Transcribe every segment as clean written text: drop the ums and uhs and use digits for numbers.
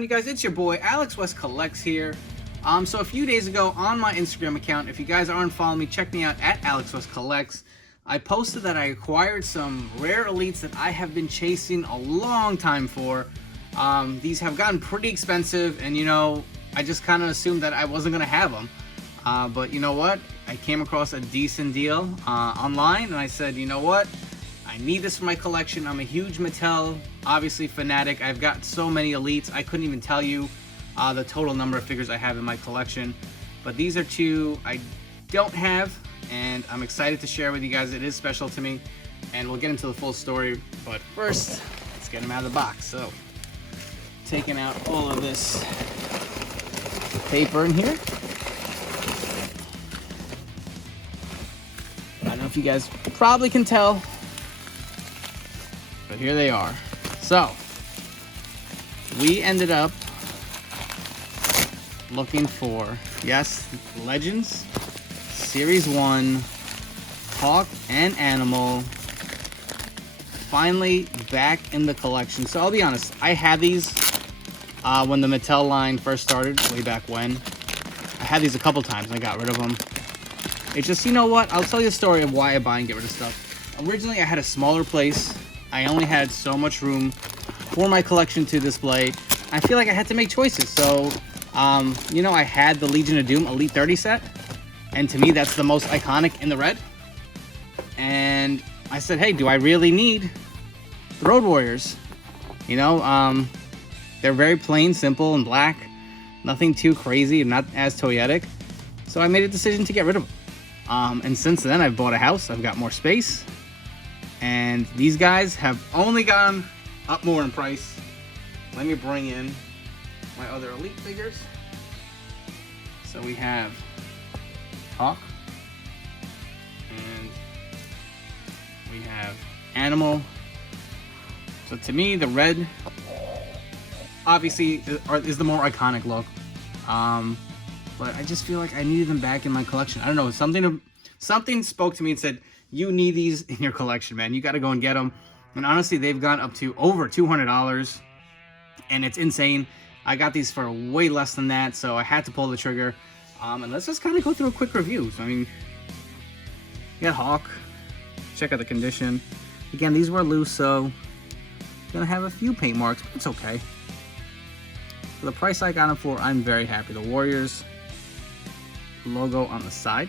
on, you guys? It's your boy Alex West Collects here. So a few days ago on my Instagram account, if you guys aren't following me, check me out at Alex West Collects. I posted that I acquired some rare elites that I have been chasing a long time for. These have gotten pretty expensive, and you know, I just kind of assumed that I wasn't gonna have them. But you know what? I came across a decent deal online, and I said, you know what? I need this for my collection. I'm a huge Mattel, obviously, fanatic. I've got so many elites, I couldn't even tell you the total number of figures I have in my collection. But these are two I don't have, and I'm excited to share with you guys. It is special to me, and we'll get into the full story. But first, let's get them out of the box. So, taking out all of this paper in here. I don't know if you guys probably can tell, but here they are. So, we ended up looking for, yes, Legends, Series 1, Hawk and Animal, finally back in the collection. So I'll be honest, I had these when the Mattel line first started, way back when. I had these a couple times and I got rid of them. It's just, you know what, I'll tell you the story of why I buy and get rid of stuff. Originally, I had a smaller place. I only had so much room for my collection to display. I feel like I had to make choices. So, you know, I had the Legion of Doom Elite 30 set, and to me, that's the most iconic in the red. And I said, hey, do I really need the Road Warriors? You know, they're very plain, simple, and black. Nothing too crazy and not as toyetic. So I made a decision to get rid of them. And since then, I've bought a house. I've got more space. And these guys have only gone up more in price. Let me bring in my other elite figures. So we have Hawk, and we have Animal. So to me, the red obviously is the more iconic look. But I just feel like I needed them back in my collection. I don't know, something spoke to me and said, you need these in your collection, man. You got to go and get them. And honestly, they've gone up to over $200, and it's insane. I got these for way less than that, so I had to pull the trigger. And let's just kind of go through a quick review. So, I mean, you got Hawk. Check out the condition. Again, these were loose, so gonna have a few paint marks, but it's okay. For the price I got them for, I'm very happy. The Warriors logo on the side.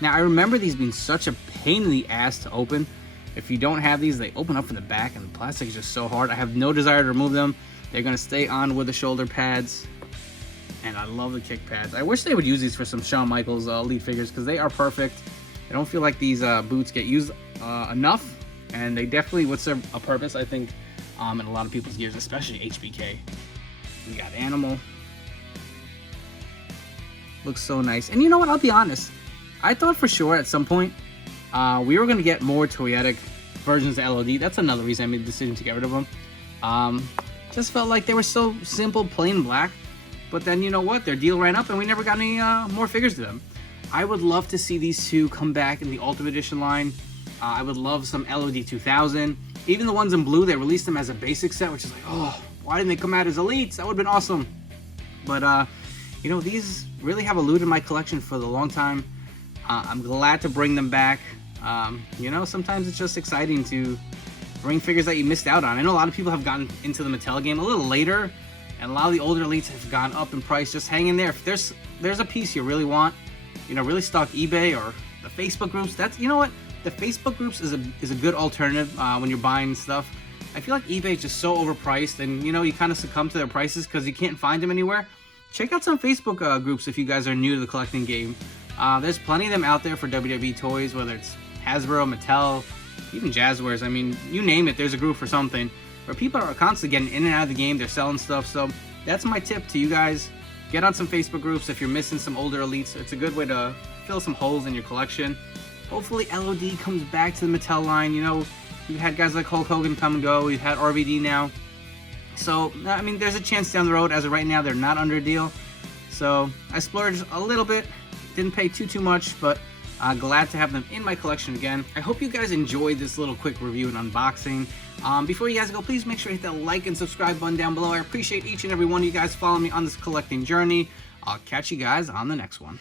Now, I remember these being such a pain in the ass to open. If you don't have these, they open up from the back, and the plastic is just so hard. I have no desire to remove them. They're going to stay on with the shoulder pads, and I love the kick pads. I wish they would use these for some Shawn Michaels Elite figures, because they are perfect. I don't feel like these boots get used enough, and they definitely would serve a purpose, I think, in a lot of people's gears, especially HBK. We got Animal. Looks so nice. And you know what? I'll be honest. I thought for sure at some point we were going to get more toyetic versions of LOD. That's another reason I made the decision to get rid of them. Just felt like they were so simple, plain black. But then, you know what? Their deal ran up and we never got any more figures to them. I would love to see these two come back in the Ultimate Edition line. I would love some LOD 2000. Even the ones in blue, they released them as a basic set, which is like, oh, why didn't they come out as elites? That would have been awesome. But, you know, these really have eluded my collection for a long time. I'm glad to bring them back. You know, sometimes it's just exciting to bring figures that you missed out on. I know a lot of people have gotten into the Mattel game a little later, and a lot of the older elites have gone up in price. Just hang in there. If there's a piece you really want, you know, really stock eBay or the Facebook groups. That's, you know what, the Facebook groups is a good alternative when you're buying stuff. I feel like eBay is just so overpriced, and you know, you kind of succumb to their prices because you can't find them anywhere. Check out some Facebook groups if you guys are new to the collecting game. There's plenty of them out there for WWE toys, whether it's Hasbro, Mattel, even Jazzwares. I mean, you name it, there's a group for something. Where people are constantly getting in and out of the game, they're selling stuff. So that's my tip to you guys. Get on some Facebook groups if you're missing some older elites. It's a good way to fill some holes in your collection. Hopefully LOD comes back to the Mattel line. You know, you've had guys like Hulk Hogan come and go. You've had RVD now. So, I mean, there's a chance down the road. As of right now, they're not under a deal. So I splurged a little bit. Didn't pay too much, but Glad to have them in my collection again. I hope you guys enjoyed this little quick review and unboxing. Before you guys go, please make sure to hit that like and subscribe button down below. I appreciate each and every one of you guys following me on this collecting journey. I'll catch you guys on the next one.